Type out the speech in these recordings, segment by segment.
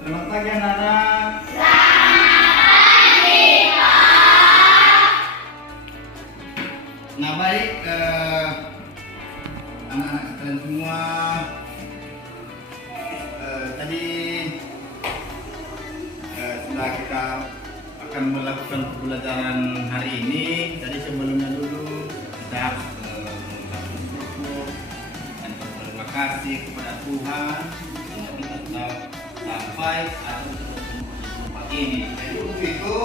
Selamat pagi anak-anak. Nah baik anak-anak sekalian semua, tadi setelah kita akan melakukan pembelajaran hari ini, tadi sebelumnya dulu kita harus mengucapkan syukur dan berterima kasih kepada Tuhan yang kita telah sampai atau tempat ini. Jadi untuk itu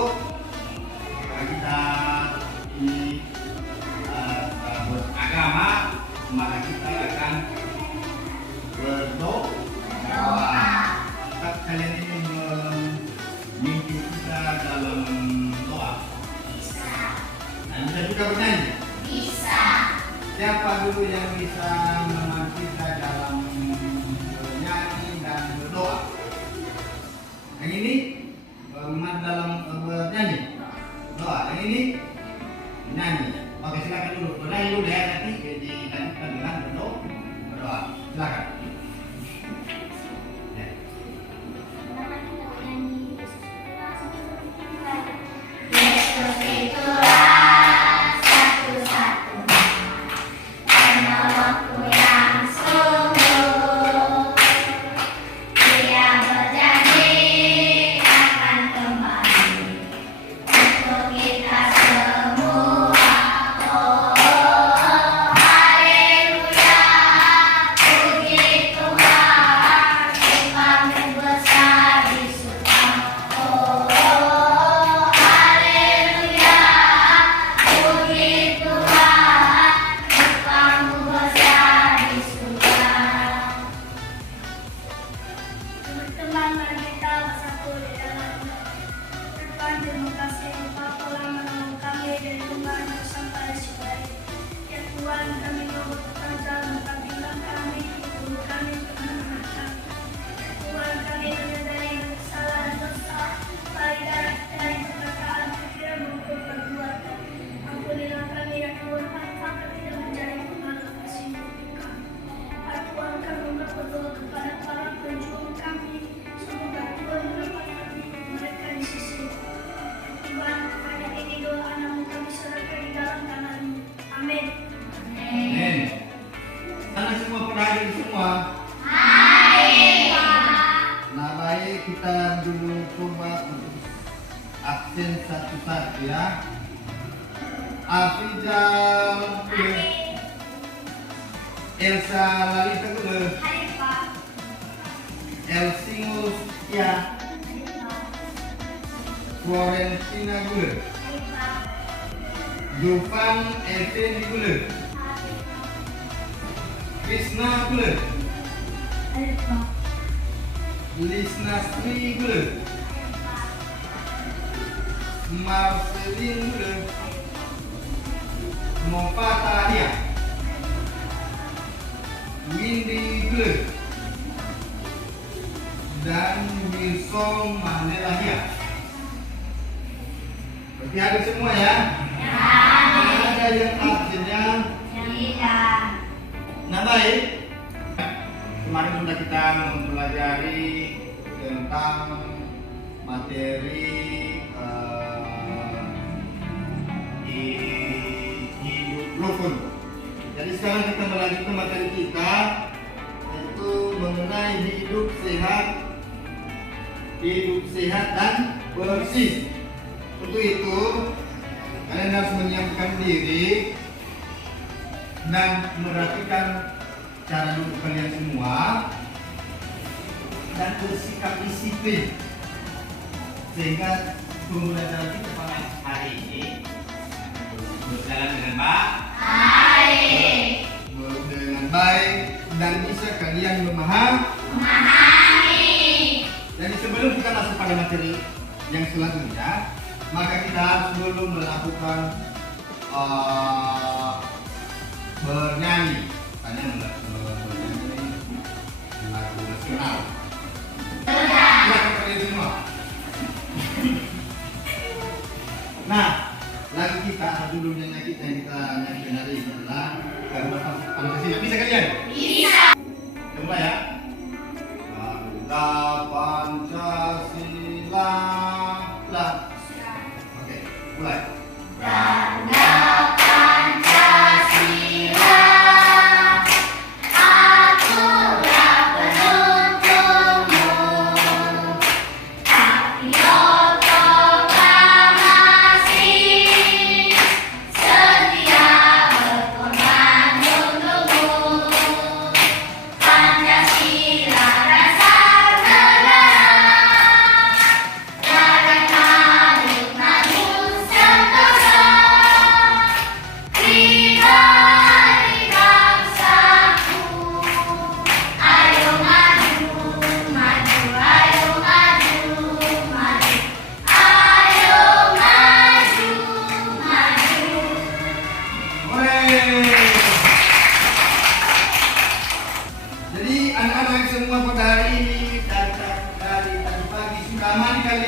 kita ini beragama, maka kita akan berdoa. Kalian ini memimpin kita dalam doa. Dan bisa juga bernyanyi. Bisa. Siapa dulu yang bisa menemani kita dalam bernyanyi dan berdoa? Yang ini dalam bernyanyi, doa. Yang ini menyanyi. Oke, silakan dulu. Bernyanyi dulu ya, nanti dilanjutkan dengan berdoa. Silakan. Nah baik, kita dulu coba untuk absen satu-satu ya. Afijal gule, Elsa Lalita gule, Elsingus ya, Florentina gule, Dufan Effendi gule, Krishna gule, Lisna Sri gule, Marcelin gule, Mopata dia, Windy gule, dan Wilson Mandela dia. Berarti ada semua ya? Ada yang absennya? Tidak. Nah baik, kemarin sudah kita mempelajari tentang materi hidup rukun. Jadi sekarang kita melanjutkan materi kita, yaitu mengenai hidup sehat dan bersih. Untuk itu kalian harus menyiapkan diri dan memperhatikan cara duduk kalian semua dan bersikap disiplin, sehingga pembelajaran kita pada hari ini berjalan dengan baik dan bisa kalian memahami. Jadi sebelum kita masuk pada materi yang selanjutnya, maka kita harus dulu melakukan bernyanyi. Tanya bernyanyi lagu nasional. Silakan kalian semua. Nah, lagu kita judulnya kita yang kita nyanyikan hari ini adalah Pancasila. Bisa kalian? Bisa. Coba ya. Garuda Pancasila.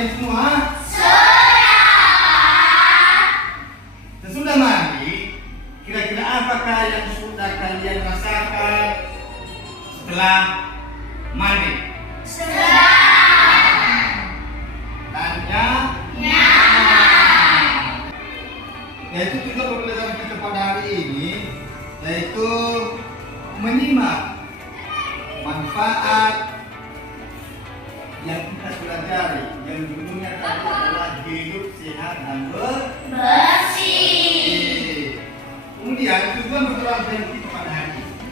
mandi semua? Sesudah mandi, kira-kira apakah yang sudah kalian rasakan setelah mandi? Tanya. Yaitu juga pembelajaran kita pada hari ini, yaitu menyimak manfaat yang kita pelajari, yang judulnya tadi adalah hidup sehat dan bersih. Kemudian tujuan berkelanjutan kita pada hari ini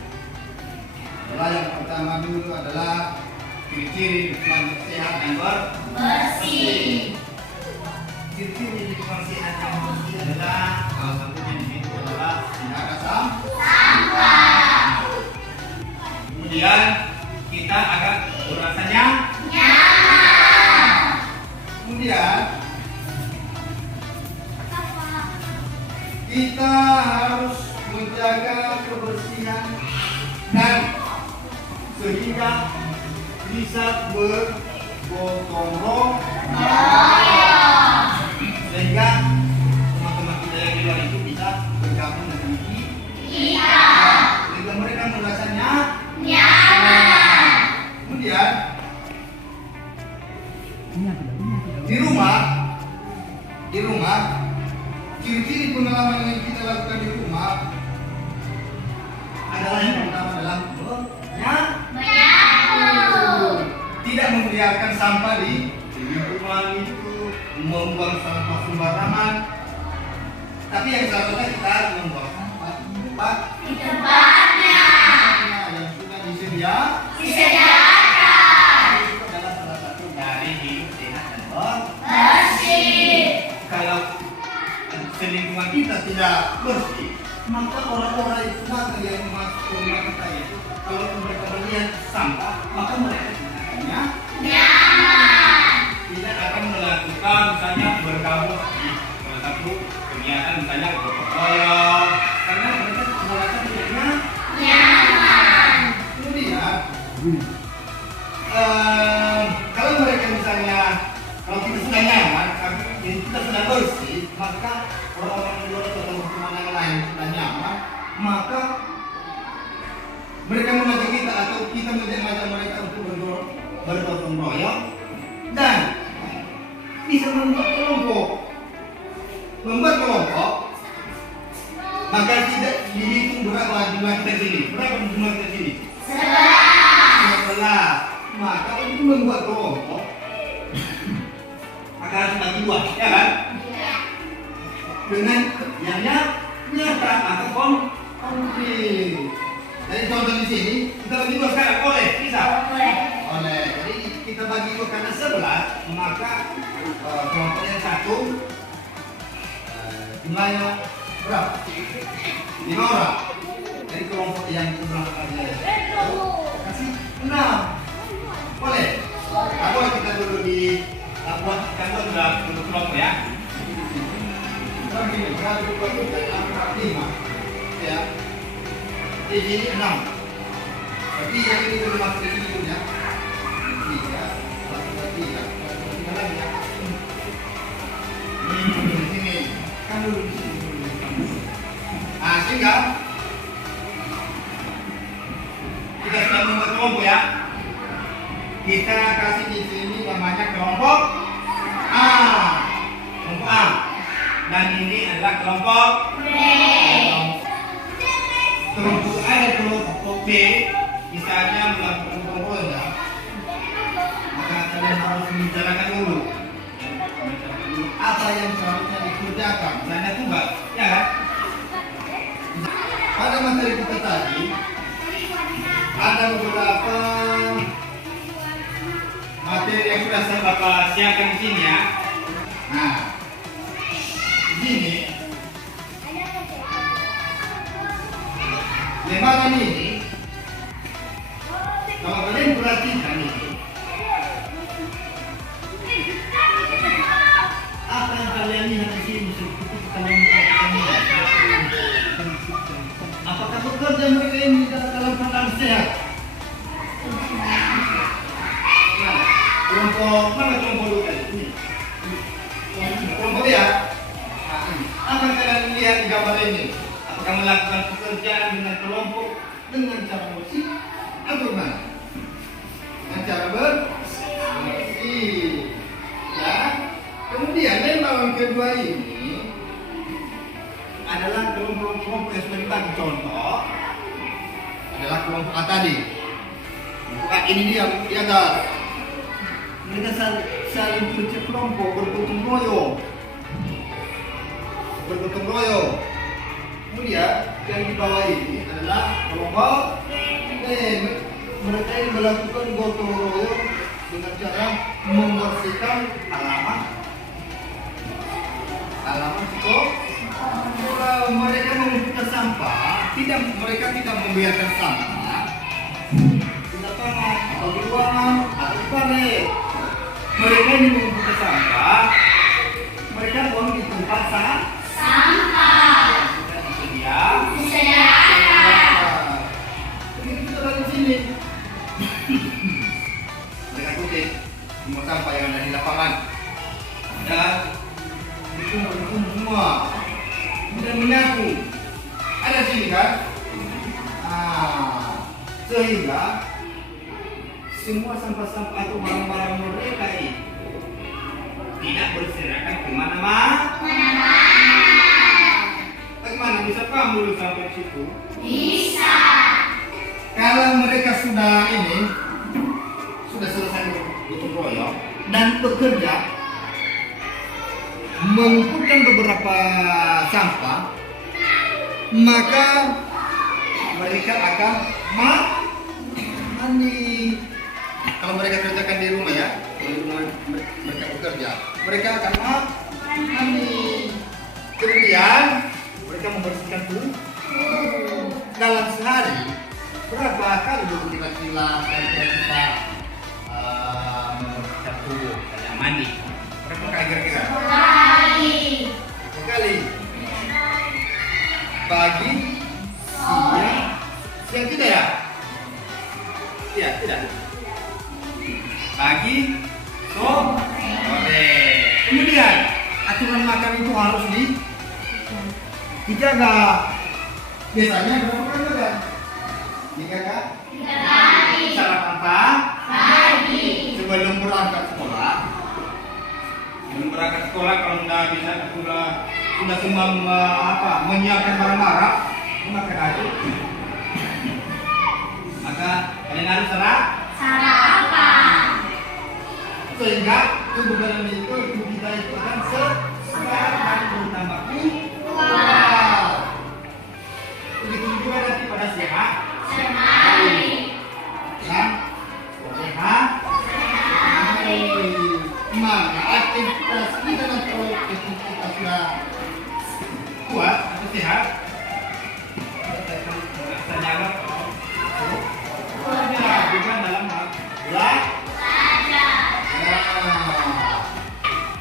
adalah yang pertama dulu adalah ciri-ciri lingkungan sehat dan bersih. Ciri-ciri lingkungan sehat dan bersih adalah salah satunya di situ adalah tidak ada sampah. Kemudian kita akan rasanya nyaman. Kemudian kita harus menjaga kebersihan dan sehingga bisa bergotong royong, sehingga teman-teman kita yang di luar itu bisa bergabung dengan kita, sehingga mereka merasanya nyaman. Kemudian di rumah ciri-ciri pengalaman yang kita lakukan di rumah adalah yang pertama adalah tidak membiarkan sampah di lingkungan itu, membuang sampah sembarangan. Tapi yang selanjutnya kita harus membuang sampah di tempatnya yang sudah disediakan. Itu adalah salah satu dari hidup sehat dan bersih. Kalau lingkungan kita tidak bersih, maka orang-orang itu nanti yang masuk ke rumah kita itu, kalau mereka melihat sampah, maka mereka tidak nyaman. Tidak akan melakukan misalnya bergabung di salah satu kegiatan misalnya gotong royong, karena mereka merasa tidak nyaman. Kemudian kalau mereka misalnya kalau kita sudah nyaman, kita sudah bersih, maka orang-orang di luar atau teman-teman yang lain sudah nyaman, maka mereka mengajak kita atau kita mengajak mereka untuk bergotong royong dan bisa membuat kelompok. Maka tidak dihitung berapa jumlah kita sini. Berapa jumlah kita sini? 11. Maka untuk membuat kelompok maka harus bagi dua, ya kan? Dengan yang nyata atau konkret. Jadi contoh di sini kita bagi dua sekarang, boleh? Bisa? Boleh. Jadi kita bagi dua karena 11, maka kelompok yang satu jumlahnya berapa? 5 orang. Jadi kelompok yang sebelah kasih 6. Boleh? Boleh kita dulu di buat kita sudah untuk kelompok ya. Begini, berarti kelompok yang 5, ya. Di sini 6. Tapi yang ini dulu masuk ke sini dulu ya. 3 lagi ya. Di sini kan dulu di sini. Nah, sehingga kita sudah membuat kelompok ya. Kita kasih di sini namanya kelompok A. Kelompok A. Dan ini adalah kelompok B. Kelompok A dan kelompok B misalnya melakukan kelompok ya. Maka kalian harus membicarakan dulu apa yang seharusnya dikerjakan. Misalnya tugas, ya kan? Pada materi kita tadi ada beberapa materi yang sudah saya Bapak siapkan di sini ya. Nah, di sini lembaran ini, kalau kalian perhatikan ini, apa yang kalian lihat di sini seperti kalian perhatikan ini? Apakah bekerja mereka ini dalam keadaan sehat? Kelompok mana kelompok dulu ini? melakukan pekerjaan dengan kelompok dengan cara bersih atau bagaimana? Dengan cara bersih. Ya. Kemudian lembaga kedua ini adalah kelompok yang sudah dibagi. Contoh adalah kelompok A tadi. Kelompok A ini dia di atas. Mereka saling kerja kelompok, bergotong royong. Kemudian yang di bawah ini adalah kelompok B. Mereka yang melakukan gotong royong dengan cara membersihkan halaman sekolah. Kalau mereka mengumpulkan sampah, mereka tidak membiarkan sampah di lapangan atau di ruangan atau di balik. Mereka ini mengumpulkan sampah, mereka buang di tempat sampah. Begitu kita dari sini. Mereka kutip semua sampah yang ada di lapangan dan itu semua kemudian menyapu. Ada sini kan? Sehingga semua sampah-sampah atau barang-barang mereka itu tidak berserakan kemana-mana. Bagaimana bisa paham dulu sampai situ? Bisa. Kalau mereka sudah selesai gotong royong dan bekerja mengumpulkan beberapa sampah, maka mereka akan mandi. Kalau mereka kerjakan di rumah ya, di rumah mereka bekerja, mereka akan mandi. Kemudian mereka membersihkan tubuh. Dalam sehari berapa kali dulu kira-kira kita membersihkan tubuh dan mandi? Berapa kali kira-kira? Sekali. Pagi, siang tidak ya? Iya, tidak. Pagi, sore. Kemudian aturan makan itu harus dijaga. Biasanya berapa kali makan? 3 kali. Sarapan pagi. Sebelum berangkat sekolah. Kalau nggak bisa sudah semua menyiapkan barang-barang, memakai air. Maka kalian harus sarapan. Sehingga tubuh dalam tubuh kita itu akan segar dan bertambah kuat. Begitu juga nanti pada sehat. Maka aktivitas kita nanti kalau kita sudah kuat atau sehat, kita jaga bukan dalam hal belajar.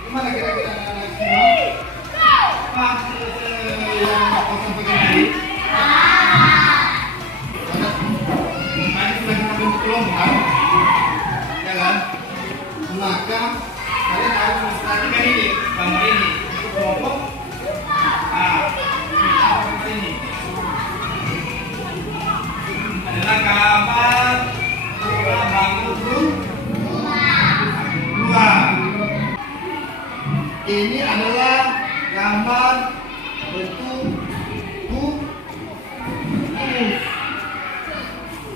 Gimana kira-kira anak-anak semua? Yang aku sampaikan tadi. Tadi sudah kita bentuk kelompok, ya kan? Maka kalian harus memperhatikan ini, gambar ini, itu kelompok. Ini adalah gambar bangun rumah. Ini adalah gambar bentuk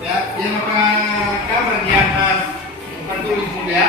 ya, dia pakai gambar di atas tempat tulis ya.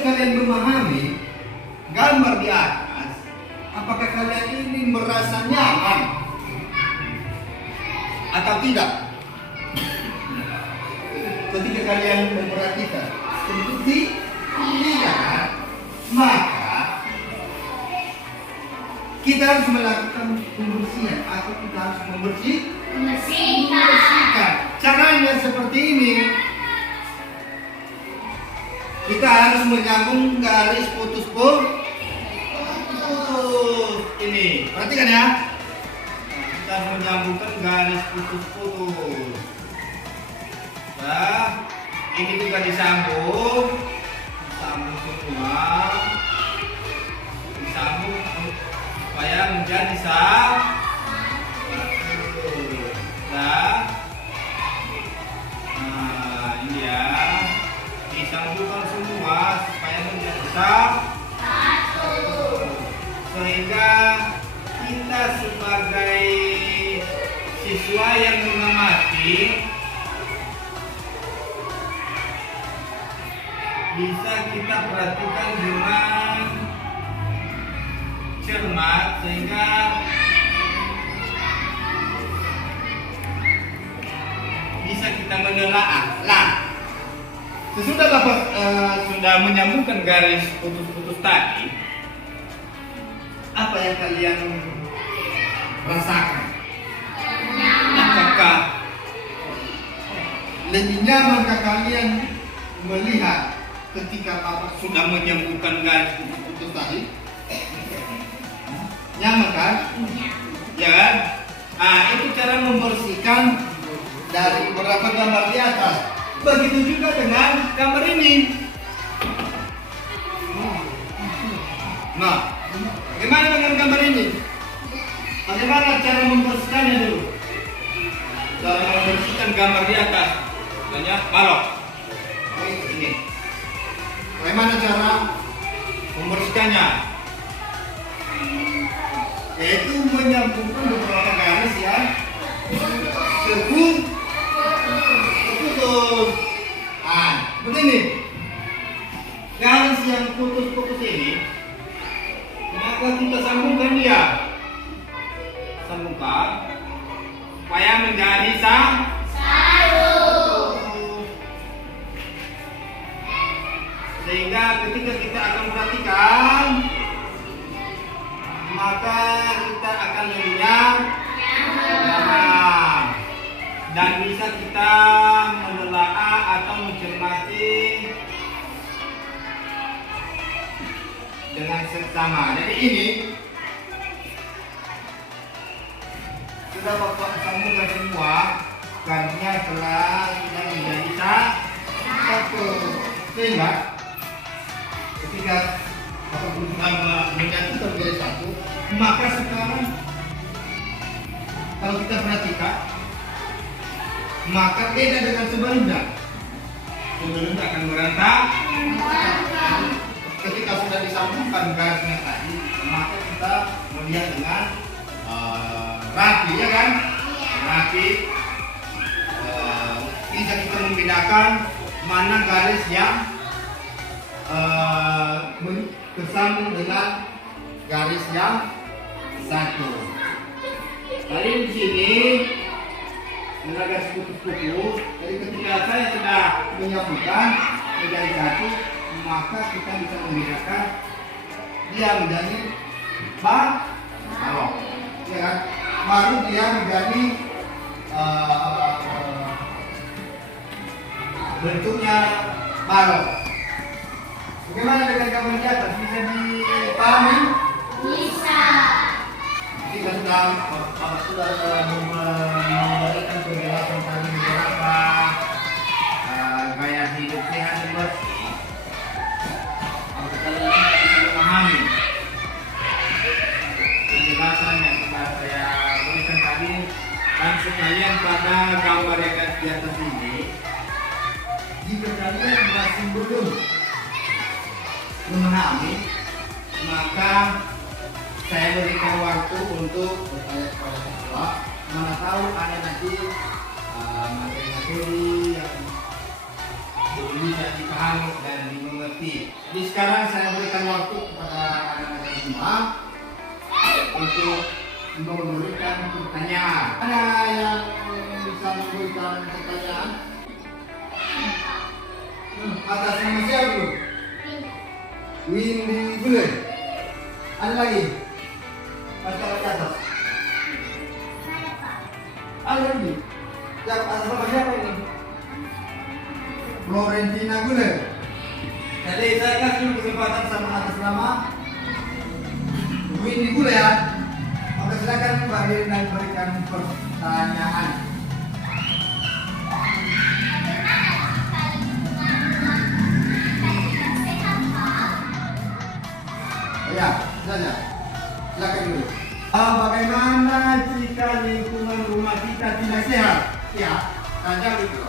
mulai kalian memahami gambar di atas, apakah kalian ini merasa nyaman atau tidak? Ketika kalian memperhatikan, tentu tidak. Maka kita harus melakukan pembersihan atau kita harus membersihkan. Caranya seperti ini. Kita harus menyambung garis putus ini. Perhatikan ya. Kita harus menyambungkan garis putus-putus. Nah, ini juga disambung semua. Disambung supaya menjadi satu. Nah, ini ya. Disambungkan semua supaya menjadi satu. Sehingga kita sebagai siswa yang mengamati bisa kita perhatikan dengan cermat sehingga bisa kita menelaah. Sesudah Bapak sudah menyambungkan garis putus-putus tadi, apa yang kalian rasakan? Apakah lebih nyamankah kalian melihat ketika Bapak sudah menyambungkan garis putus-putus tadi? Nyaman kan? Ya kan? Nah, itu cara membersihkan dari beberapa gambar di atas. Begitu juga dengan gambar ini. Nah, bagaimana dengan gambar ini? Bagaimana cara membersihkannya dulu? Cara membersihkan gambar di atas, banyak balok. Ini. Bagaimana cara membersihkannya? Yaitu menyambungkan beberapa garis yang putus. Begini, garis yang putus-putus ini, maka kita sambungkan dia, supaya menjadi satu. Sehingga ketika kita akan perhatikan, maka kita akan melihat dan bisa kita menelaah atau mencermati dengan seksama. Jadi ini sudah Bapak sambungkan semua, garisnya telah sudah menjadi satu. Sehingga ketika Bapak berusaha menyatukan menjadi satu, maka sekarang kalau kita perhatikan, maka beda dengan sebelumnya. Sebelumnya akan berantakan. Ketika sudah disambungkan garisnya tadi, maka kita melihat dengan rapi, ya kan? Rapi. Bisa kita membedakan mana garis yang bersambung dengan garis yang satu. Tadi di sini garis putus-putus. Jadi ketika saya sudah menyambungkan menjadi satu, maka kita bisa membedakan dia menjadi balok, ya kan? Baru dia menjadi bentuknya balok. Bagaimana dengan gambar di atas? Bisa dipahami? Bisa. Kita sudah memberikan penjelasan tadi beberapa gaya hidup sehat dan bersih. Kalian bisa memahami penjelasan yang telah saya berikan tadi, dan sekalian pada gambar yang di atas ini, jika kalian masih belum memahami, maka saya berikan waktu untuk bertanya kepada siswa. Mana tahu ada nanti materi-materi yang bisa dipahami dan dimengerti. Jadi sekarang saya berikan waktu kepada anak-anak semua untuk memberikan pertanyaan. Ada yang bisa memberikan pertanyaan? Atas nama siapa dulu? Windy Bulan. Ada lagi? Baca lagi atas. Ada lagi? Siapa atas nama siapa ini? Florentina Gulen. Jadi saya kasih dulu kesempatan sama atas nama Windy Bulan ya. Maka silakan Mbak Rin dan berikan pertanyaan. Ya, saja. Silakan dulu. Bagaimana jika lingkungan rumah kita tidak sehat? Ya, saja dulu.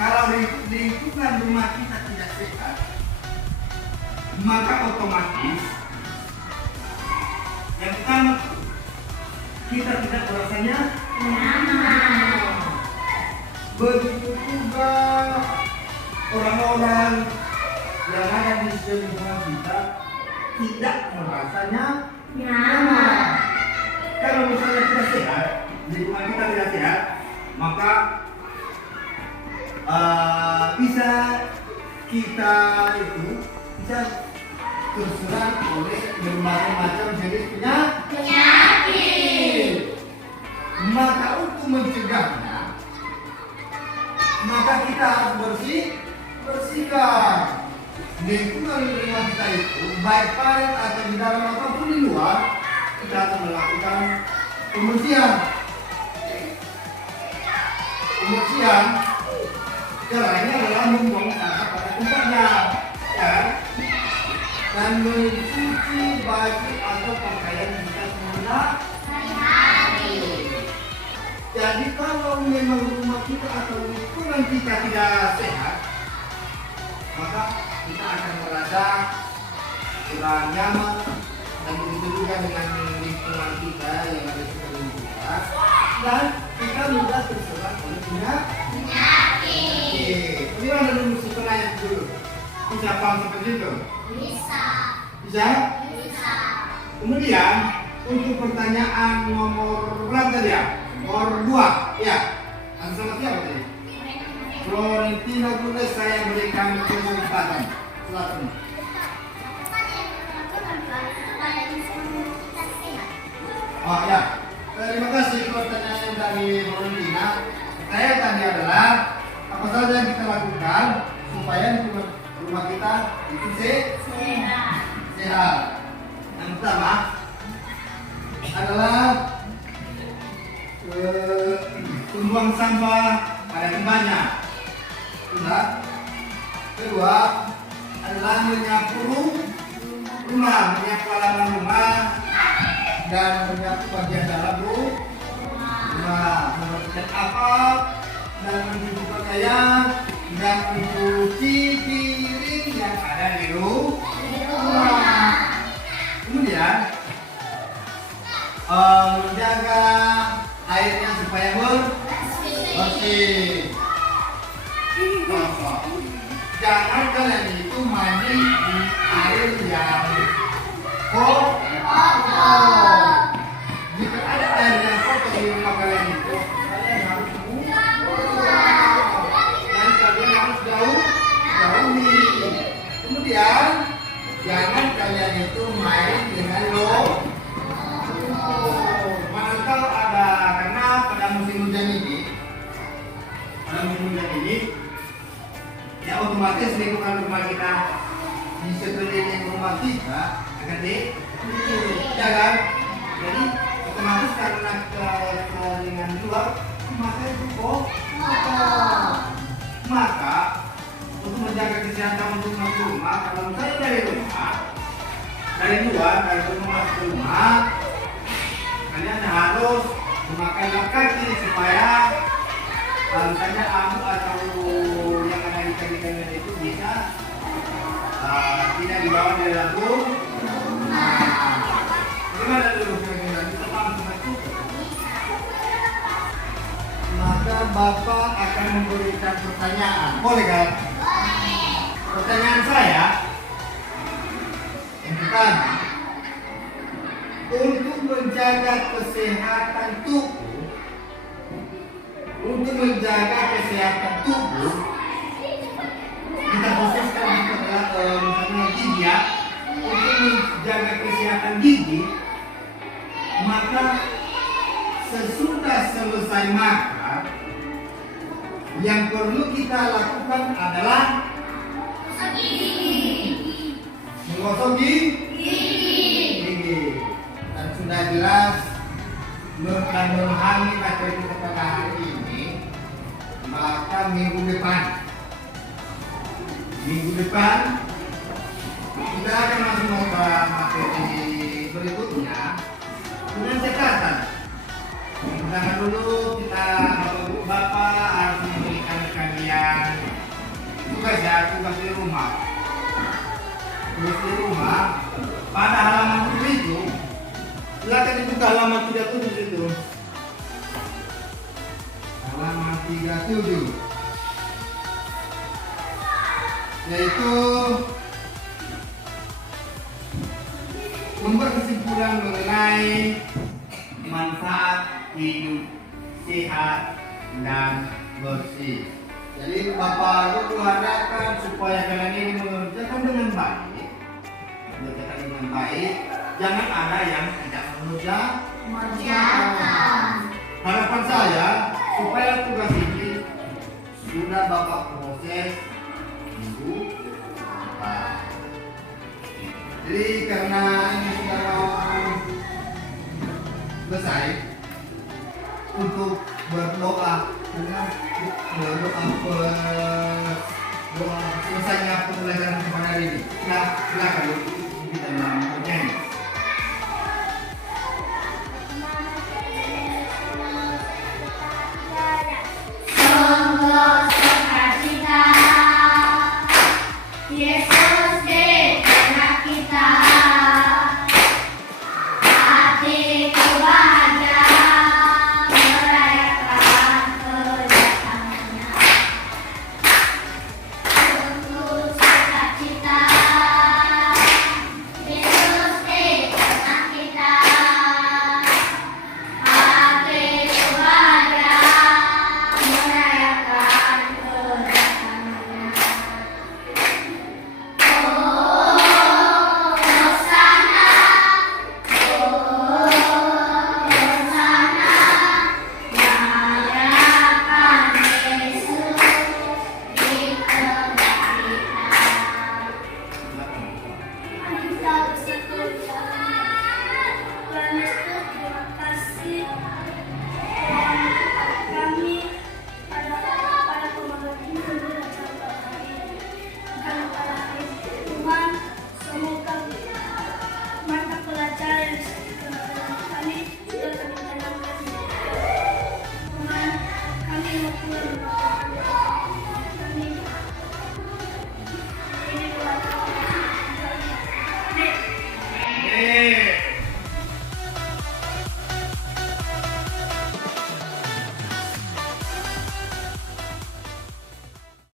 Kalau lingkungan rumah kita tidak sehat, maka otomatis yang pertama kita tidak merasanya nyaman. Begitu juga orang-orang yang ada di sekitar kita tidak merasanya nyaman. Kalau misalnya tidak sehat, lingkungan kita tidak sehat, maka bisa kita itu bisa terserang oleh berbagai macam jenis penyakit. Maka untuk mencegahnya, maka kita harus bersihkan lingkungan rumah kita itu, baik parit atau di dalam ataupun di luar. Kita akan melakukan pembersihan. Caranya adalah membuang sampah pada tempatnya, ya, dan mencuci baju atau pakaian kita semula. Jadi kalau memang rumah kita atau lingkungan kita tidak sehat, maka kita akan merasa kurang nyaman, dan begitu juga dengan lingkungan kita yang ada di sekeliling kita, dan kita mudah terserang oleh penyakit. Bagaimana dulu si penanya dulu? Bisa paham seperti itu? Bisa. Bisa? Bisa. Kemudian untuk pertanyaan nomor berapa tadi ya? Nomor 2, ya. Ada sama siapa tadi? Florentina Gulen, saya berikan kesempatan. Silakan. Oh ya, terima kasih pertanyaan dari Florentina. Saya tadi adalah apa saja yang kita lakukan supaya rumah kita itu sehat. Yang pertama adalah membuang sampah pada tempatnya. Kedua adalah menyapu rumah, menyapu halaman rumah dan menyapu bagian dalam rumah, membersihkan atap dan mencuci pakaian dan mencuci piring yang ada di rumah. Kemudian menjaga airnya supaya bersih. Jangan kalian itu mandi di air yang kotor. Jika ada air yang kotor di rumah kalian itu, kalian harus dan kalian harus jauhi. Kemudian jangan kalian itu main dengan manakala ada, karena pada musim hujan ini ya otomatis lingkungan rumah kita di sekeliling rumah kita akan ya kan? Jadi otomatis karena kekeringan luar maka itu maka untuk menjaga kesehatan untuk rumah, kalau misalnya dari luar masuk ke rumah, kalian harus memakai kaki supaya misalnya abu atau yang ada di kaki kalian itu bisa tidak dibawa dari dalam rumah. Bagaimana dulu kira-kira bisa paham seperti itu? Maka Bapak akan memberikan pertanyaan, boleh kan? Boleh. Pertanyaan saya yang pertama, untuk menjaga kesehatan tubuh, kita khususkan misalnya gigi ya, untuk menjaga kesehatan gigi, maka sesudah selesai makan, yang perlu kita lakukan adalah menggosok gigi. Dan sudah jelas mengurangi materi kita pada hari ini, maka minggu depan kita akan masuk ke materi berikutnya dengan catatan. Pertama dulu kita Bapak harus memberikan kalian tugas di rumah. Tugas di rumah pada halaman 7 itu, silakan dibuka halaman 37 itu. Halaman 37, yaitu membuat kesimpulan mengenai manfaat hidup sehat dan bersih. Jadi Bapak Ibu harapkan supaya kalian ini mengerjakan dengan baik, jangan ada yang tidak mengerjakan. Harapan saya supaya tugas ini sudah Bapak proses minggu depan. Jadi karena ini sudah mau selesai, untuk berdoa dengan doa selesainya pembelajaran kepada hari ini. Silakan kita